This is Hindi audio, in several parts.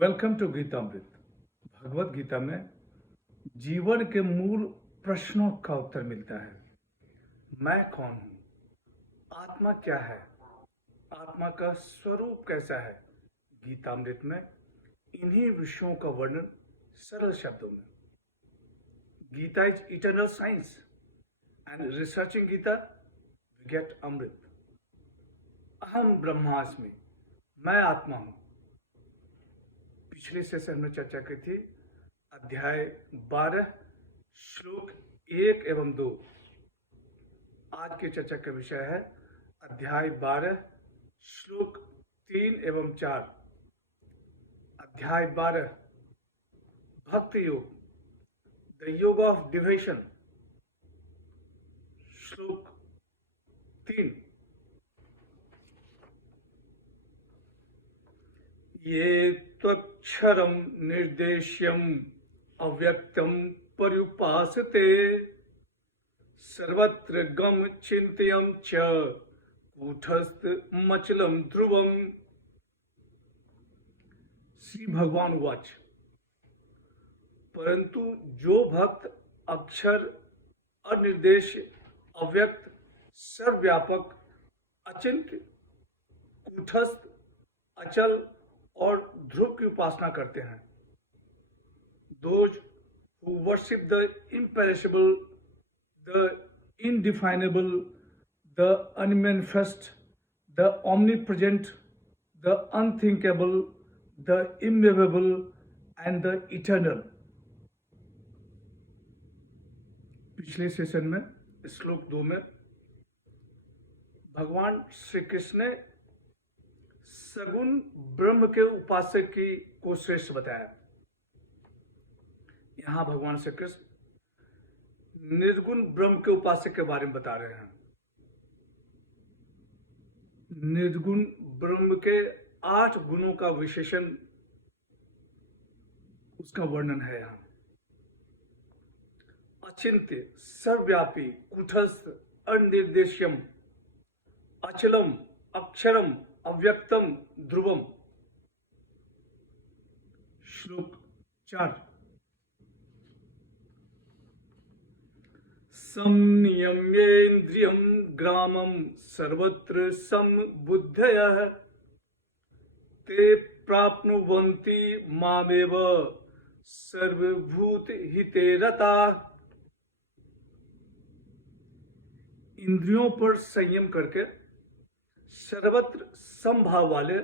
Welcome to Geetamrit. भगवत गीता में जीवन के मूल प्रश्नों का उत्तर मिलता है। मैं कौन हूँ? आत्मा क्या है? आत्मा का स्वरूप कैसा है? गीतामृत में इन्हीं विषयों का वर्णन सरल शब्दों में। Gita is eternal science and researching Gita we get amrit. अहम ब्रह्मास्मि, मैं आत्मा हूँ। पिछले सेशन में चर्चा की थी अध्याय 12 श्लोक 1 एवं 2। आज की चर्चा का विषय है अध्याय 12 श्लोक 3 एवं 4। अध्याय 12 भक्ति योग, द योग ऑफ डिवोशन। श्लोक 3, ये त्वक्षरम निर्देश्यम अव्यक्तम पर्युपासते सर्वत्र गम चिंतयम च कूटस्थ मचलम ध्रुवम। श्री भगवान वाच, परंतु जो भक्त अक्षर, अनिर्देश, अव्यक्त, सर्वव्यापक, अचिंत्य, कूटस्थ, अचल और ध्रुव की उपासना करते हैं, those who worship the imperishable, the indefinable, the unmanifest, the omnipresent, the unthinkable, the immovable and the eternal। पिछले सेशन में श्लोक 2 में भगवान श्री कृष्ण ने सगुण ब्रह्म के उपासक को श्रेष्ठ बताया। यहां भगवान श्री कृष्ण निर्गुण ब्रह्म के उपासक के बारे में बता रहे हैं। निर्गुण ब्रह्म के 8 गुणों का विशेषण, उसका वर्णन है यहां। अचिंत्य, सर्वव्यापी, कुटस्थ, अनिर्देश्यम, अचलम, अक्षरम, अव्यक्तम, ध्रुवम। श्लोक 4, संनियम्येन्द्रियं ग्रामं सर्वत्र सम्बुद्धयः ते प्राप्नुवन्ति मामेव सर्वभूतहिते रताः। इंद्रियों पर संयम करके सर्वत्र समभाव वाले,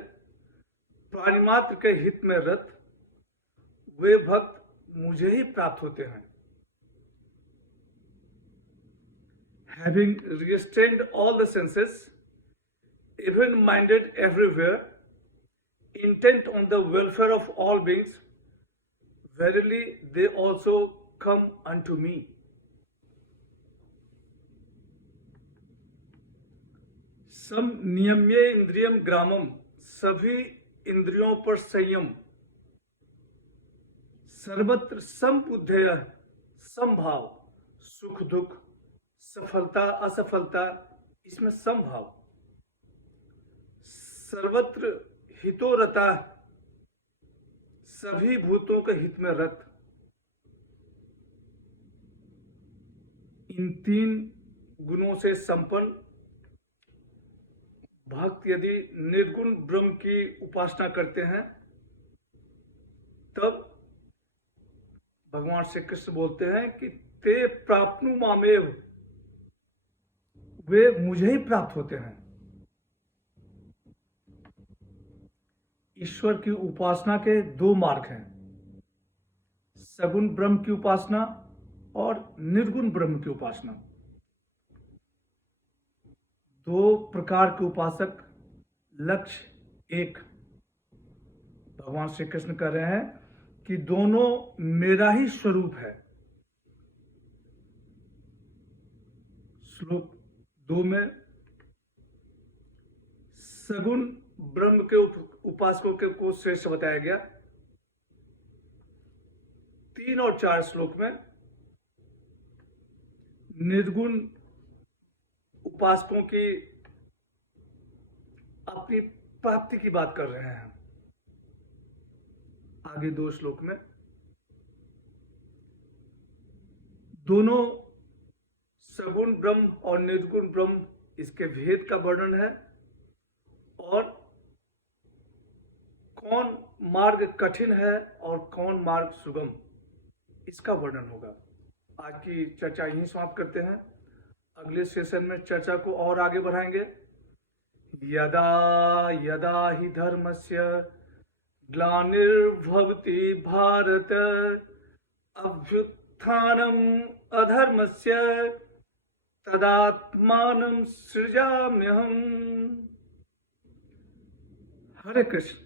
प्राणिमात्र के हित में रत वे भक्त मुझे ही प्राप्त होते हैं। Having restrained all the senses, even minded everywhere, intent on the welfare of all beings, verily they also come unto me। संनियम्य इंद्रियम ग्रामम, सभी इंद्रियों पर संयम, सर्वत्र समबुद्धय, समभाव, सुख दुख, सफलता असफलता, इसमें समभाव, सर्वत्र हितो रता, सभी भूतों के हित में रत। इन 3 गुणों से संपन्न भक्त यदि निर्गुण ब्रह्म की उपासना करते हैं, तब भगवान श्री कृष्ण बोलते हैं कि ते प्राप्नु मामेव, वे मुझे ही प्राप्त होते हैं। ईश्वर की उपासना के 2 मार्ग हैं, सगुण ब्रह्म की उपासना और निर्गुण ब्रह्म की उपासना। 2 प्रकार के उपासक, लक्ष्य एक। भगवान श्री कृष्ण कह रहे हैं कि दोनों मेरा ही स्वरूप है। श्लोक 2 में सगुण ब्रह्म के उपासकों को श्रेष्ठ बताया गया। 3 और 4 श्लोक में निर्गुण उपासकों की अपनी प्राप्ति की बात कर रहे हैं। आगे 2 श्लोक में दोनों सगुण ब्रह्म और निर्गुण ब्रह्म इसके भेद का वर्णन है और कौन मार्ग कठिन है और कौन मार्ग सुगम इसका वर्णन होगा। आज की चर्चा यहीं समाप्त करते हैं। अगले सेशन में चर्चा को और आगे बढ़ाएंगे। यदा यदा हि धर्मस्य ग्लानिर्भवति भारत अभ्युत्थानम् अधर्मस्य तदात्मानं सृजाम्यहम्। हरे कृष्ण।